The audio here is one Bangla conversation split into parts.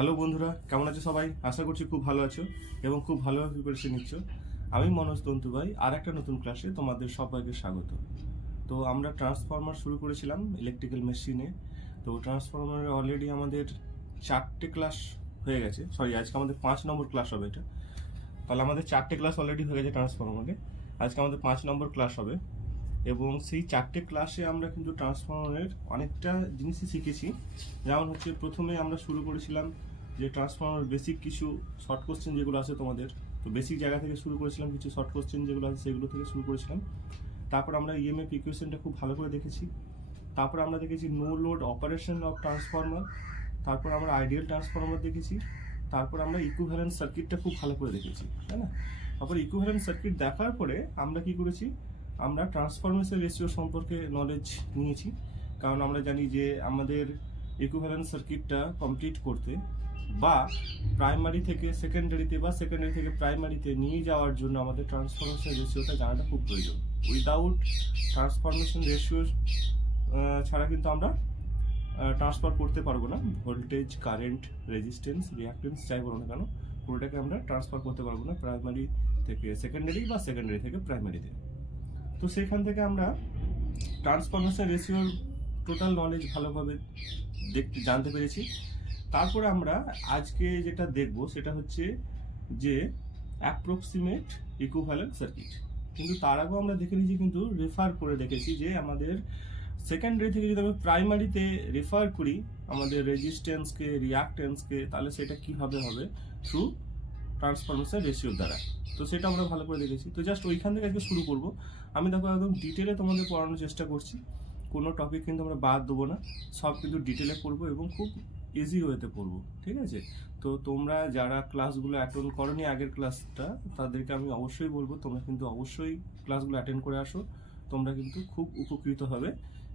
হ্যালো বন্ধুরা, কেমন আছো সবাই? আশা করছি খুব ভালো আছো এবং খুব ভালোভাবে প্রিপারেশন নিচ্ছ। আমি মনোজ তন্তু ভাই আর একটা নতুন ক্লাসে তোমাদের সবাইকে স্বাগত। তো আমরা ট্রান্সফরমার শুরু করেছিলাম ইলেকট্রিক্যাল মেশিনে। তো ট্রান্সফরমারে অলরেডি আমাদের 4টে ক্লাস হয়ে গেছে, সরি আজকে আমাদের 5 নম্বর ক্লাস হবে এটা। তাহলে আমাদের 4টে ক্লাস অলরেডি হয়ে গেছে ট্রান্সফরমারে, আজকে আমাদের 5 নম্বর ক্লাস হবে। এবং সেই 4টে ক্লাসে আমরা কিন্তু ট্রান্সফরমারের অনেকটা জিনিসই শিখেছি। যেমন হচ্ছে প্রথমে আমরা শুরু করেছিলাম যে ট্রান্সফরমার বেসিক কিছু শর্ট কোশ্চেন যেগুলো আছে তোমাদের, তো বেসিক জায়গা থেকে শুরু করেছিলাম, কিছু শর্ট কোশ্চেন যেগুলো আছে সেগুলো থেকে শুরু করেছিলাম। তারপর আমরা ইএমএফ ইকুয়েশনটা খুব ভালো করে দেখেছি। তারপর আমরা দেখেছি no load operation of transformer. তারপর আমরা আইডিয়াল ট্রান্সফরমার দেখেছি। তারপর আমরা ইকুইভ্যালেন্ট সার্কিটটা খুব ভালো করে দেখেছি, তাই না? তারপর ইকুইভ্যালেন্ট সার্কিট দেখার পরে আমরা কি করেছি, আমরা ট্রান্সফরমেশন রেশিও সম্পর্কে নলেজ নিয়েছি। কারণ আমরা জানি যে আমাদের ইকুইভ্যালেন্ট সার্কিটটা কমপ্লিট করতে বা প্রাইমারি থেকে সেকেন্ডারিতে বা সেকেন্ডারি থেকে প্রাইমারিতে নিয়ে যাওয়ার জন্য আমাদের ট্রান্সফরমেশন রেশিওটা জানাটা খুব প্রয়োজন। উইদাউট ট্রান্সফরমেশন রেশিও ছাড়া কিন্তু আমরা ট্রান্সফার করতে পারবো না। ভোল্টেজ, কারেন্ট, রেজিস্ট্যান্স, রিঅ্যাক্টেন্স যাই বলো না কেন, পুরোটাকে আমরা ট্রান্সফার করতে পারবো না প্রাইমারি থেকে সেকেন্ডারি বা সেকেন্ডারি থেকে প্রাইমারিতে। তো সেখান থেকে আমরা ট্রান্সফরমেশন রেশিওর টোটাল নলেজ ভালোভাবে জানতে পেরেছি। তারপরে আমরা আজকে যেটা দেখব সেটা হচ্ছে যে অ্যাপ্রক্সিমেট ইকুইভ্যালেন্ট সার্কিট। কিন্তু তার আগেও আমরা দেখে নিয়েছি, কিন্তু রেফার করে দেখেছি যে আমাদের সেকেন্ডারি থেকে যদি আমি প্রাইমারিতে রেফার করি আমাদের রেজিস্ট্যান্সকে, রিঅ্যাক্টেন্সকে, তাহলে সেটা কিভাবে হবে? থ্রু ট্রান্সফরমেশন রেশিওর দ্বারা। তো সেটা আমরা ভালো করে দেখেছি। তো জাস্ট ওইখান থেকে আজকে শুরু করব। আমি দেখো একদম ডিটেলে তোমাদের পড়ানোর চেষ্টা করছি, কোনো টপিক কিন্তু আমরা বাদ দেবো না, সব কিন্তু ডিটেলে পড়বো এবং খুব ইজি ওয়েতে পড়বো, ঠিক আছে? তো তোমরা যারা ক্লাসগুলো অ্যাটেন্ড করোনি আগের ক্লাসটা, তাদেরকে আমি অবশ্যই বলবো তোমরা কিন্তু অবশ্যই ক্লাসগুলো অ্যাটেন্ড করে আসো। তোমরা কিন্তু খুব উপকৃত হবে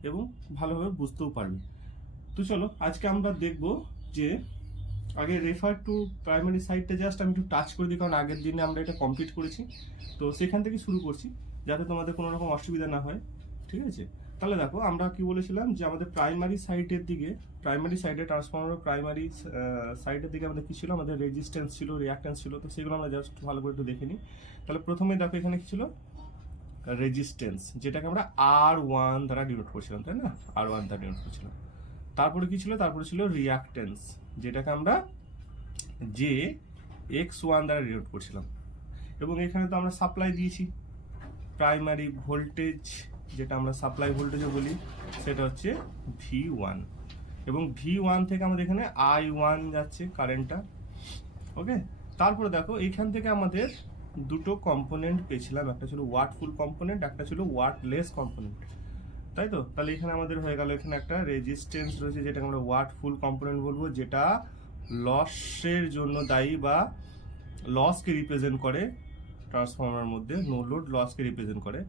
এবং ভালোভাবে বুঝতেও পারবে। তো চলো আজকে আমরা দেখব যে আগে রেফার টু প্রাইমারি সাইডটা জাস্ট আমি একটু টাচ করে দিই, কারণ আগের দিনে আমরা এটা কমপ্লিট করেছি। তো সেখান থেকে শুরু করছি যাতে তোমাদের কোনো রকম অসুবিধা না হয়, ঠিক আছে? তাহলে দেখো আমরা কি বলেছিলাম যে আমাদের প্রাইমারি সাইডের দিকে, প্রাইমারি সাইডে ট্রান্সফরমার প্রাইমারি সাইডের দিকে আমাদের কি ছিল, আমাদের রেজিস্ট্যান্স ছিল, রিঅ্যাক্ট্যান্স ছিল। তো সেগুলো আমরা জাস্ট ভালো করে একটু দেখে নিই। তাহলে প্রথমে দেখো এখানে কি ছিল, রেজিস্ট্যান্স, যেটাকে আমরা R1 দ্বারা ডিনোট করছিলাম, তাই না? R1 দ্বারা ডিনোট করছিলাম। তারপরে কি ছিল, তারপরে ছিল রিঅ্যাক্ট্যান্স, যেটাকে আমরা X1 দ্বারা ডিনোট করছিলাম। এবং এখানে তো আমরা সাপ্লাই দিয়েছি, প্রাইমারি ভোল্টেজ, যেটা আমরা সাপ্লাই ভোল্টেজও বলি, সেটা হচ্ছে V1। এবং V1 থেকে আমাদের এখানে I1 যাচ্ছে কারেন্টটা, ওকে? তারপরে দেখো এখান থেকে আমাদের দুটো কম্পোনেন্ট পেয়েছিলাম, একটা ছিল ওয়াটফুল কম্পোনেন্ট, একটা ছিল ওয়াটলেস কম্পোনেন্ট, তাই তো? তাহলে এখানে আমাদের হয়ে গেল, এখানে একটা রেজিস্ট্যান্স রয়েছে যেটাকে আমরা ওয়াটফুল কম্পোনেন্ট বলবো, যেটা লসের জন্য দায়ী বা লসকে রিপ্রেজেন্ট করে, ট্রান্সফরমারের মধ্যে নো লোড লসকে রিপ্রেজেন্ট করে।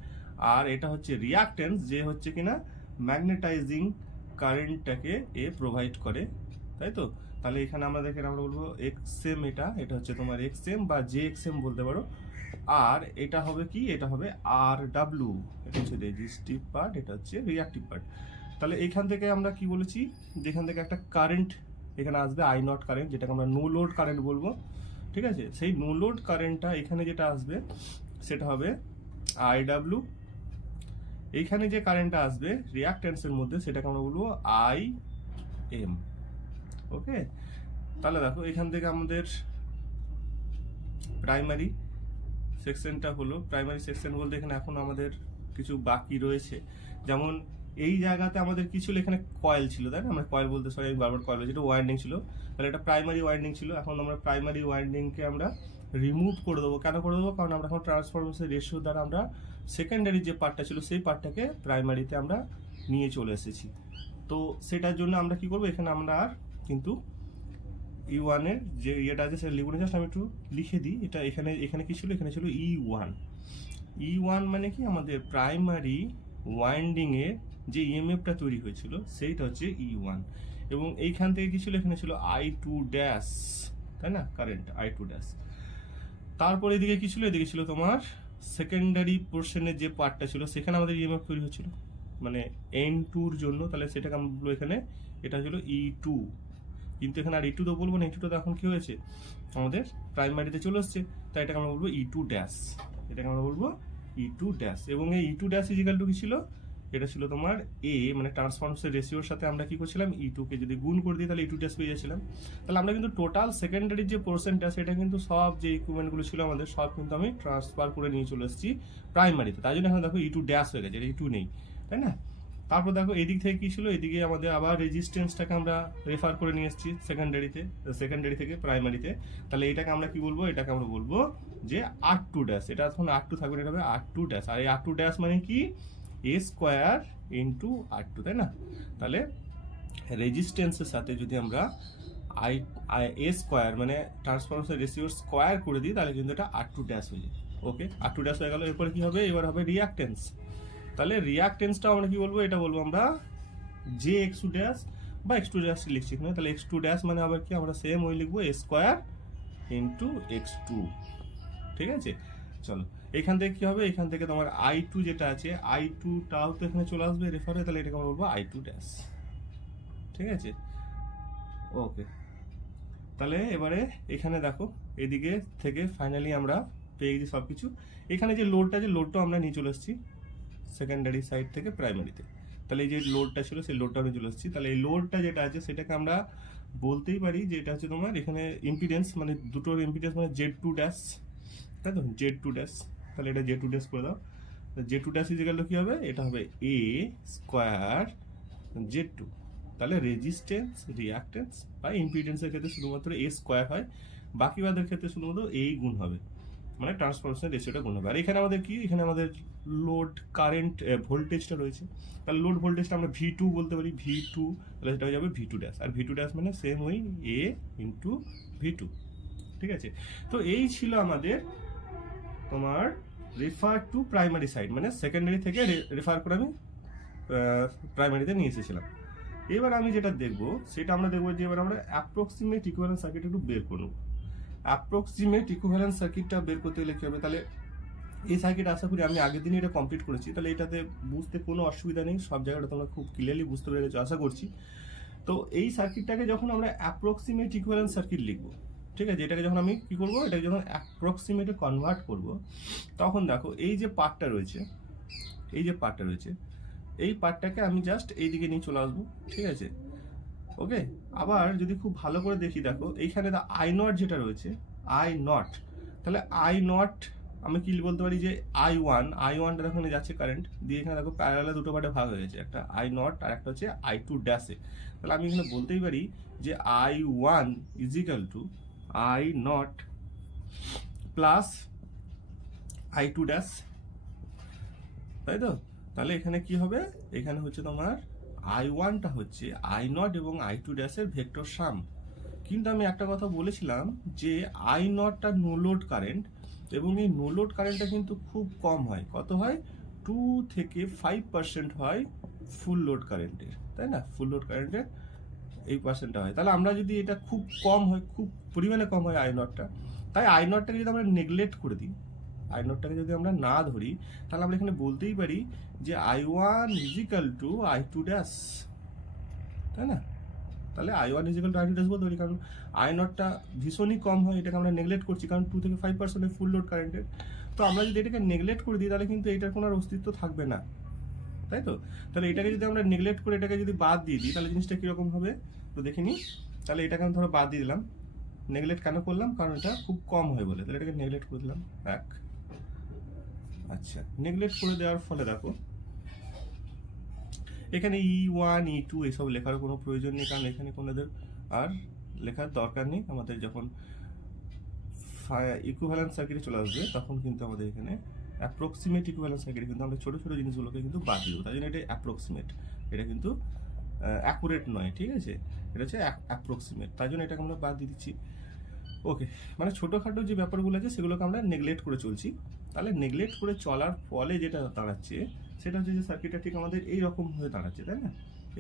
আর এটা হচ্ছে রিঅ্যাক্ট্যান্স, যে হচ্ছে কিনা ম্যাগনেটাইজিং কারেন্টটাকে প্রোভাইড করে, তাই তো? তাহলে এখানে আমরা দেখেন আমরা বলবো এক্সএম, এটা হচ্ছে তোমার এক্সএম বা জে এক্সএম বলতে পারো। আর এটা হবে কি, এটা হবে আর ডাব্লিউ, এটা হচ্ছে রেজিস্টিভ পার্ট, এটা হচ্ছে রিঅ্যাক্টিভ পার্ট। তাহলে এখান থেকে আমরা কি বলেছি, যেখান থেকে একটা কারেন্ট এখানে আসবে আই নট কারেন্ট, যেটাকে আমরা নো লোড কারেন্ট বলবো, ঠিক আছে? সেই নো লোড কারেন্টটা এখানে যেটা আসবে সেটা হবে আই ডাব্লিউ। এইখানে যে কারেন্টটা আসবে রিঅ্যাক্ট্যান্সের মধ্যে সেটাকে আমরা বলবো আই এম, ওকে? তাহলে দেখো এখান থেকে আমাদের প্রাইমারি সেকশনটা হলো, প্রাইমারি সেকশন বলতে এখানে এখন আমাদের কিছু বাকি রয়েছে। যেমন এই জায়গাতে আমাদের কি ছিল, এখানে কয়েল ছিল, তাই না? আমরা কয়েল বলতে, সরি আমি বারবার কয়েল বলছি, এটা ওয়াইন্ডিং ছিল। তাহলে এটা প্রাইমারি ওয়াইন্ডিং ছিল, এখন আমরা প্রাইমারি ওয়াইন্ডিংকে আমরা রিমুভ করে দেবো। কেন করে দেবো? কারণ আমরা এখন ট্রান্সফরমেশন রেশিও দ্বারা আমরা সেকেন্ডারি যে পার্টটা ছিল সেই পার্টটাকে প্রাইমারিতে আমরা নিয়ে চলে এসেছি। তো সেটার জন্য আমরা কি করবো, এখানে আমরা আর কিন্তু E1 এর যে ইয়েটা আছে সেটা লিখবো না, জাস্ট আমি একটু লিখে দিই। এটা এখানে এখানে কি ছিল, এখানে ছিল E1। E1 মানে কি, আমাদের প্রাইমারি ওয়াইন্ডিংয়ে যে ইএমএফটা তৈরি হয়েছিল সেইটা হচ্ছে E1। এবং এইখান থেকে কি ছিল, এখানে ছিল I2 ড্যাশ, তাই না? Current I2 dash. তারপর এদিকে কি ছিল, এদিকে ছিল তোমার সেকেন্ডারি পোর্শনের যে পার্টটা ছিল, সেখানে আমাদের ইএমএফ তৈরি হচ্ছিল মানে N2 এর জন্য। তাহলে সেটাকে আমরা বলবো এখানে, এটা ছিল E2। কিন্তু এখানে আর E2 তো বলবো না, E2 তো এখন কি হয়েছে আমাদের প্রাইমারিতে চলে আসছে, তাই এটাকে আমরা বলবো E2 ড্যাশ, এটাকে আমরা বলবো E2 ড্যাশ। এবং এই E2 ড্যাশ ইজিক্যাল টু কি ছিল, এটা ছিল তোমার এ, মানে ট্রান্সফরমেশন রেশিওর সাথে আমরা কি করছিলাম, E2 কে যদি গুণ করে দিই তাহলে E2 ড্যাশ পেয়ে যাচ্ছিলাম। তাহলে আমরা কিন্তু টোটাল সেকেন্ডারির যে পোর্শনটা সেটা কিন্তু সব যে ইকুইপমেন্টগুলো ছিল আমাদের সব কিন্তু আমি ট্রান্সফার করে নিয়ে চলে এসেছি প্রাইমারিতে, তাই জন্য এখন দেখো E2 ড্যাশ হয়ে গেছে, E2 নেই, তাই না। তারপর দেখো এদিক থেকে কি ছিল, এদিকে আমাদের আবার রেজিস্ট্যান্সটাকে আমরা রেফার করে নিয়ে এসেছি সেকেন্ডারি থেকে প্রাইমারিতে। তাহলে এটাকে আমরা কি বলবো, এটাকে আমরা বলবো যে R2 ড্যাশ, এটা এখন R2 থাকবে, এটা হবে R2 ড্যাশ। আর এই R2 ড্যাশ মানে কি, এ স্কোয়ার ইন্টু R2, তাই না। তাহলে রেজিস্ট্যান্সের সাথে যদি আমরা এ স্কোয়ার মানে ট্রান্সফরমেশন রেশিওর স্কোয়ার করে দিই তাহলে কিন্তু এটা R2 ড্যাশ হয়ে যায়। ওকে, R2 ড্যাশ হয়ে গেল। এরপরে কি হবে, এবার হবে রিয়াক্টেন্স। তাহলে রিয়াক্টেন্সটা আমরা কি বলবো, এটা বলবো আমরা যে X2 ড্যাশ বা X2 ড্যাশ লিখছি এখানে। তাহলে X2 ড্যাশ মানে আবার কি, আমরা সেম ওই লিখবো এ স্কোয়ার ইন্টু X2, ঠিক আছে। চলো এখান থেকে কি হবে, এখান থেকে তোমার I2 যেটা আছে, I2টাও তো এখানে চলে আসবে রেফারে, তাহলে এটাকে আমরা বলবো I2 ড্যাশ, ঠিক আছে। ওকে, তাহলে এবারে এখানে দেখো এদিকে থেকে ফাইনালি আমরা পেয়ে গেছি সব কিছু। এখানে যে লোডটা আছে, লোডটা আমরা নিয়ে চলে এসেছি সেকেন্ডারি সাইড থেকে প্রাইমারিতে। তাহলে এই যে লোডটা ছিল সেই লোডটা নিয়ে চলে এসেছি। তাহলে এই লোডটা যেটা আছে সেটাকে আমরা বলতেই পারি যে এটা হচ্ছে তোমার এখানে ইম্পিডেন্স, মানে দুটোর ইম্পিডেন্স মানে Z2 ড্যাশ, তাই তো, Z2 ড্যাশ। তাহলে এটা Z2 ড্যাশ করে দাও। Z2 ড্যাশ ইজিক্যাল টু কি হবে, এটা হবে এ স্কোয়ার Z2। তাহলে রেজিস্ট্যান্স, রিয়াক্ট্যান্স বা ইম্পিডেন্সের ক্ষেত্রে শুধুমাত্র এ স্কোয়ার হয়, বাকিবাদের ক্ষেত্রে শুধুমাত্র এই গুণ হবে, মানে ট্রান্সফরমেশন রেশিওটা গুণ হবে। আর এখানে আমাদের কি, এখানে আমাদের লোড কারেন্ট ভোল্টেজটা রয়েছে। তাহলে লোড ভোল্টেজটা আমরা V2 বলতে পারি, V2, তাহলে সেটা হয়ে যাবে V2 ড্যাশ। আর V2 ড্যাশ মানে সেম ওই এ ইন্টু V2, ঠিক আছে। তো এই ছিল আমাদের তোমার রেফার টু প্রাইমারি সাইড, মানে সেকেন্ডারি থেকে রেফার করে আমি প্রাইমারিতে নিয়ে এসেছিলাম। এবার আমি যেটা দেখবো সেটা আমরা দেখবো যে এবার আমরা অ্যাপ্রক্সিমেট ইকুইভ্যালেন্ট সার্কিট একটু বের করব। অ্যাপ্রক্সিমেট ইকুইভ্যালেন্ট সার্কিটটা বের করতে গেলে কি হবে, তাহলে এই সার্কিট আশা করি আমি আগের দিনই এটা কমপ্লিট করেছি, তাহলে এটাতে বুঝতে কোনো অসুবিধা নেই, সব জায়গাটা তোমরা খুব ক্লিয়ারলি বুঝতে পেরে গেছো আশা করছি। তো এই সার্কিটটাকে যখন আমরা অ্যাপ্রক্সিমেট ইকুইভ্যালেন্ট সার্কিট লিখবো, ঠিক আছে, এটাকে যখন আমি কি করবো, এটাকে যখন অ্যাপ্রক্সিমেটে কনভার্ট করব, তখন দেখো এই যে পার্টটা রয়েছে, এই পার্টটাকে আমি জাস্ট এইদিকে নিয়ে চলে আসবো, ঠিক আছে। ওকে, আবার যদি খুব ভালো করে দেখি, দেখো এইখানে I0 যেটা রয়েছে, I0, তাহলে I0 আমি কি বলতে পারি যে I1টা এখানে যাচ্ছে কারেন্ট দিয়ে, এখানে দেখো প্যারালালে দুটো পার্টে ভাগ হয়ে গেছে, একটা I0 আর একটা হচ্ছে I2 ড্যাশে। তাহলে আমি এখানে বলতেই পারি যে I1 is equal two I0 plus I2 dash, তাই তো। তাহলে এখানে কি হবে, এখানে হচ্ছে তোমার I1টা হচ্ছে I0 এবং I2 ড্যাশের ভেক্টর সাম। কিন্তু আমি একটা কথা বলেছিলাম যে I0টা নো লোড কারেন্ট, এবং এই নো লোড কারেন্টটা কিন্তু খুব কম হয়, কত হয়, 2 থেকে 5% হয় ফুল লোড কারেন্টের, তাই না। ফুল লোড কারেন্টের এই পার্সেন্টটা হয়। তাহলে আমরা যদি এটা খুব কম হয়, খুব পরিমাণে কম হয় I0টা, তাই I0টাকে যদি আমরা নেগলেক্ট করে দিই, I0টাকে যদি আমরা না ধরি, তাহলে আমরা এখানে বলতেই পারি যে I1 is equal two I2 dash, তাই না। তাহলে I1 is equal two I2 dash বলতে পারি, কারণ I0টা ভীষণই কম হয়, এটাকে আমরা নেগলেক্ট করছি, কারণ 2 থেকে 5% ফুল লোড কারেন্টের। তো আমরা যদি এটাকে নেগলেক্ট করে দিই তাহলে কিন্তু এটার কোনো অস্তিত্ব থাকবে না, তাই তো। তাহলে এটাকে যদি আমরা নেগলেক্ট করে এটাকে যদি বাদ দিয়ে দিই তাহলে জিনিসটা কীরকম হবে, তো দেখিনি। তাহলে এটাকে আমি ধরো বাদ দিয়ে দিলাম, নেগলেক্ট কেন করলাম, কারণ এটা খুব কম হয় বলে, তাহলে এটাকে নেগলেক্ট করে দিলাম 1। আচ্ছা, নেগলেক্ট করে দেওয়ার ফলে দেখো এখানে E1 E2 এসব লেখার কোনো প্রয়োজন নেই, কারণ এখানে কোনোদের আর লেখার দরকার নেই। আমাদের যখন ইকুইভ্যালেন্ট সার্কিটে চলে আসবে তখন কিন্তু আমাদের এখানে অ্যাপ্রক্সিমেট ইকুইভ্যালেন্ট সার্কিটে কিন্তু আমরা ছোটো ছোটো জিনিসগুলোকে কিন্তু বাদ দিব, তাই জন্য এটা অ্যাপ্রক্সিমেট, এটা কিন্তু অ্যাকুরেট নয়, ঠিক আছে। এটা হচ্ছে অ্যাপ্রক্সিমেট, তাই জন্য এটাকে আমরা বাদ দিয়ে দিচ্ছি। ওকে, মানে ছোটোখাটো যে ব্যাপারগুলো আছে সেগুলোকে আমরা নেগলেক্ট করে চলছি। তাহলে নেগলেক্ট করে চলার ফলে যেটা দাঁড়াচ্ছে সেটা হচ্ছে যে সার্কিটটা ঠিক আমাদের এইরকম হয়ে দাঁড়াচ্ছে, তাই না,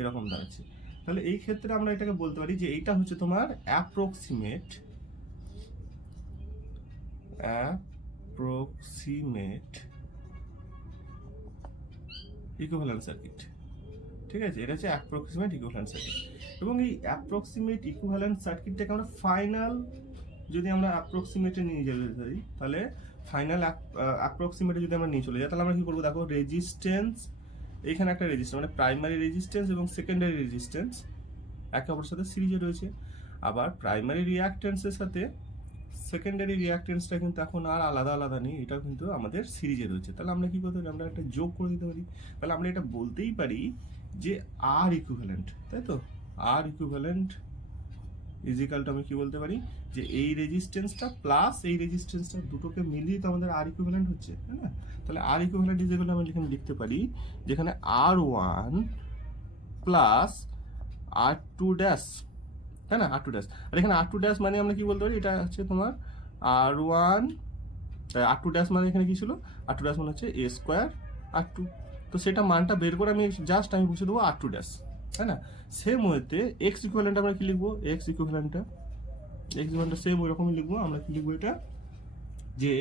এরকম দাঁড়াচ্ছে। তাহলে এই ক্ষেত্রে আমরা এটাকে বলতে পারি যে এইটা হচ্ছে তোমার অ্যাপ্রক্সিমেট ইকুইভ্যালেন্ট সার্কিট, ঠিক আছে। এটা হচ্ছে অ্যাপ্রক্সিমেট ইকুইভ্যালেন্ট সার্কিট। এবং এই অ্যাপ্রক্সিমেট ইকুইভ্যালেন্ট সার্কিটটাকে আমরা ফাইনাল যদি আমরা অ্যাপ্রক্সিমেটে নিয়ে যেতে পারি, তাহলে ফাইনাল অ্যাপ্রক্সিমেটে যদি আমরা নিয়ে চলে যাই, তাহলে আমরা কি করবো দেখো, রেজিস্ট্যান্স, এখানে একটা রেজিস্ট্যান্স মানে প্রাইমারি রেজিস্ট্যান্স এবং সেকেন্ডারি রেজিস্ট্যান্স একে অপরের সাথে সিরিজে রয়েছে। আবার প্রাইমারি রিঅ্যাক্ট্যান্সের সাথে সেকেন্ডারি রিঅ্যাক্ট্যান্সটা কিন্তু এখন আর আলাদা আলাদা নেই, এটাও কিন্তু আমাদের সিরিজে রয়েছে। তাহলে আমরা কি করতে পারি, আমরা একটা যোগ করে দিতে পারি। তাহলে আমরা এটা বলতেই পারি যে আর ইকুইভ্যালেন্ট, তাই তো, আর ইকুইভ্যালেন্ট ইজিক্যালটা আমি কি বলতে পারি, যে এই রেজিস্ট্যান্সটা প্লাস এই রেজিস্ট্যান্সটা দুটোকে মিলিয়ে তো আমাদের আর ইকুইভ্যালেন্ট হচ্ছে, তাই না? তাহলে আর ইকুইভ্যালেন্ট ইজিক্যাল আমরা এখানে লিখতে পারি যেখানে R1 প্লাস R2 ড্যাশ, তাই না, R2 ড্যাশ। আর এখানে R2 ড্যাশ মানে আমরা কি বলতে পারি, এটা হচ্ছে তোমার R1, R2 ড্যাশ মানে এখানে কি ছিল, R2 ড্যাশ মানে হচ্ছে A স্কোয়ার R2। তো সেটা মানটা বের করে আমি জাস্ট বুঝে দেবো R2 ড্যাশ, তাই না? সেম ওয়েতে এক্স ইকুইভ্যালেন্ট আমরা কি লিখবো, এক্স ইকুইভ্যালেন্টটা সেম ওই রকমই লিখবো। আমরা কি লিখবো এটা, যে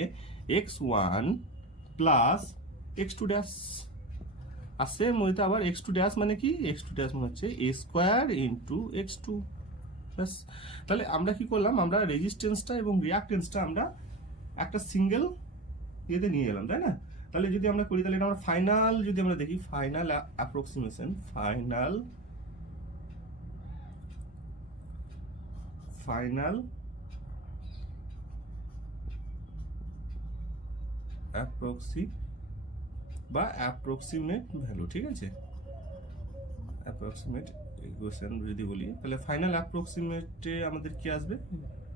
x1 প্লাস x2 ড্যাশ। আর সেম ওয়েতে আবার x2 ড্যাশ মানে কি, x2 ড্যাশ মানে হচ্ছে a স্কোয়ার ইন্টু x2 ব্যাস। তাহলে আমরা কি করলাম, আমরা রেজিস্ট্যান্সটা এবং রিঅ্যাক্ট্যান্সটা আমরা একটা সিঙ্গেল ইয়েতে নিয়ে এলাম, তাই না? তাহলে যদি আমরা করি, তাহলে এটা আমরা ফাইনাল যদি আমরা দেখি, final approximation, final approximate value, ঠিক আছে, অ্যাপ্রক্সিমেট ইকুয়েশন যদি বলি, তাহলে ফাইনাল অ্যাপ্রক্সিমেটে আমাদের কি আসবে,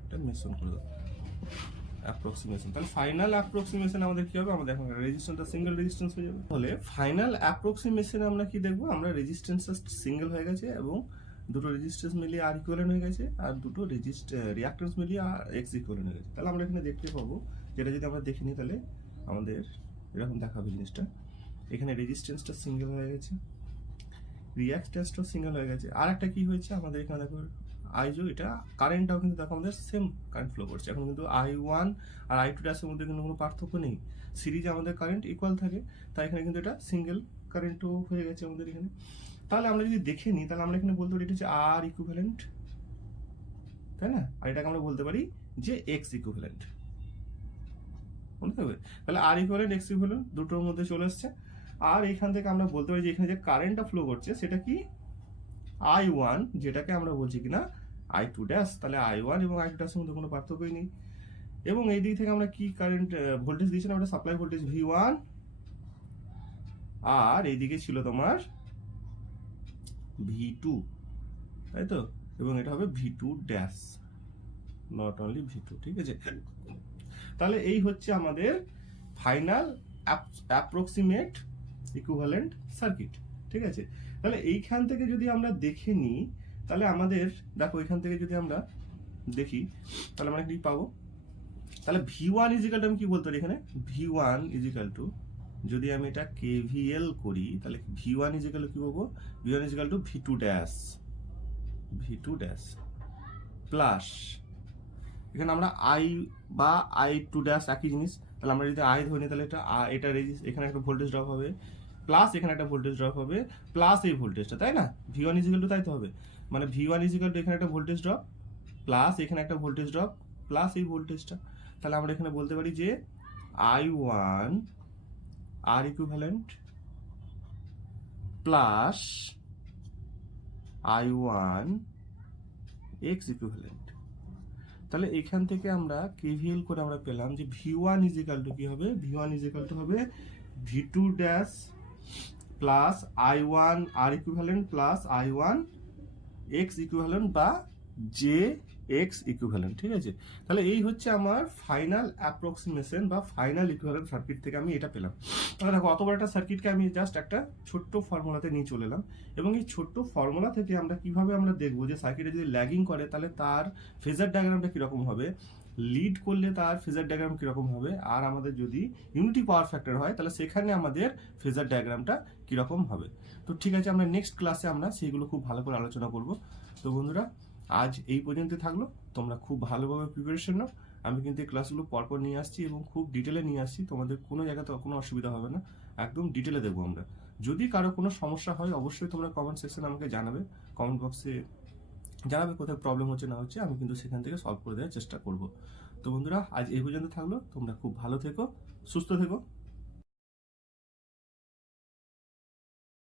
এটা মেনশন করে দাও, অ্যাপ্রক্সিমেশন। তাহলে ফাইনাল অ্যাপ্রক্সিমেশন আমাদের কি হবে, আমাদের এখন রেজিস্ট্যান্সটা সিঙ্গেল রেজিস্ট্যান্স হয়ে যাবে। তাহলে ফাইনাল অ্যাপ্রক্সিমেশনে আমরা কি দেখবো, আমরা রেজিস্ট্যান্সটা সিঙ্গেল হয়ে গেছে এবং দুটো রেজিস্ট্যান্স মিলিয়ে আর ইকুইভ্যালেন্ট হয়ে গেছে, আর দুটো রিঅ্যাক্ট্যান্স মিলিয়ে আর এক্স ইকুইভ্যালেন্ট হয়ে গেছে। তাহলে আমরা এখানে দেখতে পাবো, যেটা যদি আমরা দেখে নিই তাহলে আমাদের এরকম দেখাবে জিনিসটা, এখানে রেজিস্ট্যান্সটা সিঙ্গেল হয়ে গেছে, রিঅ্যাক্ট্যান্সটাও সিঙ্গেল হয়ে গেছে। আর একটা কি হয়েছে আমাদের এখানে দেখো, আইজো, এটা কারেন্টটাও কিন্তু দেখো আমাদের সেম কারেন্ট ফ্লো করছে। এখন কিন্তু I1 আর I2 ড্যাশের মধ্যে কিন্তু কোনো পার্থক্য নেই, সিরিজে আমাদের কারেন্ট ইকুয়াল থাকে, তাই এখানে কিন্তু এটা সিঙ্গেল কারেন্টও হয়ে গেছে আমাদের এখানে। তাহলে আমরা যদি দেখে নিই, তাহলে আমরা এখানে বলতে পারি এটা হচ্ছে আর ইকুইভ্যালেন্ট, তাই না? আর এটাকে আমরা বলতে পারি যে এক্স ইকুইভ্যালেন্ট, মনে থাকবে। তাহলে আর ইকুইভ্যালেন্ট এক্স ইকুইভ্যালেন্ট দুটোর মধ্যে চলে এসছে। আর এখান থেকে আমরা বলতে পারি যে এখানে যে কারেন্টটা ফ্লো করছে সেটা কি, I1, যেটাকে আমরা বলছি কিনা I2 ড্যাশ। তাহলে I1 এবং I2 ড্যাশের মধ্যে কোনো পার্থক্যই নেই। এবং এই দিক থেকে আমরা কি কারেন্ট ভোল্টেজ দিয়েছিলাম, আমরা সাপ্লাই ভোল্টেজ V1, আর এইদিকে ছিল তোমার V2, তাই তো, এবং এটা হবে V2 dash, not only V2, ঠিক আছে। তাহলে এই হচ্ছে আমাদের ফাইনাল অ্যাপ্রক্সিমেট ইকুইভ্যালেন্ট সার্কিট, ঠিক আছে। তাহলে এইখান থেকে যদি আমরা দেখে নিই, তাহলে আমাদের দেখো এখান থেকে যদি আমরা দেখি, তাহলে আমরা কি পাবো, তাহলে V1 ইজিক্যাল টু আমি কি বলতে পারি এখানে, V1 ইজিক্যাল টু, যদি আমি এটা KVL করি, তাহলে V1 ইজিক্যাল টু কি পাবো, V1 is equal two V2 dash plus, এখানে আমরা I বা I2 ড্যাশ একই জিনিস। তাহলে আমরা যদি I ধরি তাহলে এটা এখানে একটা ভোল্টেজ ড্রপ হবে, প্লাস এখানে একটা ভোল্টেজ ড্রপ হবে, প্লাস এই ভোল্টেজটা, তাই না, V1 ইজিক্যাল টু, তাই তো হবে, মানে V1 ইজিক্যাল টু এখানে একটা ভোল্টেজ ড্রপ, প্লাস এখানে একটা ভোল্টেজ ড্রপ, প্লাস এই ভোল্টেজটা। তাহলে আমরা এখানে বলতে পারি যে I1 R equivalent plus I1 x equivalent. তাহলে এখান থেকে আমরা KVL করে আমরা পেলাম যে V1 ইজিক্যাল টু কি হবে, V1 ইজিক্যাল টু হবে V2 dash plus I1 R equivalent plus I1 x equivalent বা জে এক্স ইকুইভ্যালেন্ট, ঠিক আছে। তাহলে এই হচ্ছে আমার ফাইনাল অ্যাপ্রক্সিমেশন বা ফাইনাল ইকুইভ্যালেন্ট সার্কিট থেকে আমি এটা পেলাম। তাহলে দেখো অত বড় একটা সার্কিটকে আমি জাস্ট একটা ছোট্ট ফর্মুলাতে নিয়ে চলে এলাম, এবং এই ছোট্ট ফর্মুলা থেকে আমরা কিভাবে আমরা দেখবো যে সার্কিটে যদি ল্যাগিং করে তাহলে তার ফেজার ডায়াগ্রামটা কিরকম হবে, লিড করলে তার ফেজার ডায়াগ্রাম কিরকম হবে, আর আমাদের যদি ইউনিটি পাওয়ার ফ্যাক্টর হয় তাহলে সেখানে আমাদের ফেজার ডায়াগ্রামটা কিরকম হবে। তো ঠিক আছে, আমরা নেক্সট ক্লাসে আমরা সেইগুলো খুব ভালো করে আলোচনা করব। তো বন্ধুরা, আজ এই পর্যন্ত থাকলো, তোমরা খুব ভালোভাবে প্রিপারেশন নাও। আমি কিন্তু এই ক্লাসগুলো পরপর নিয়ে আসছি এবং খুব ডিটেলে নিয়ে আসছি, তোমাদের কোনো জায়গাতে কোনো অসুবিধা হবে না, একদম ডিটেলে দেবো আমরা। যদি কারো কোনো সমস্যা হয় অবশ্যই তোমরা কমেন্ট সেকশনে আমাকে জানাবে, কমেন্ট বক্সে জানাবে কোথায় প্রবলেম হচ্ছে না হচ্ছে, আমি কিন্তু সেখান থেকে সলভ করে দেওয়ার চেষ্টা করব। তো বন্ধুরা, আজ এই পর্যন্ত থাকলো। তোমরা খুব ভালো থেকো, সুস্থ থেকো।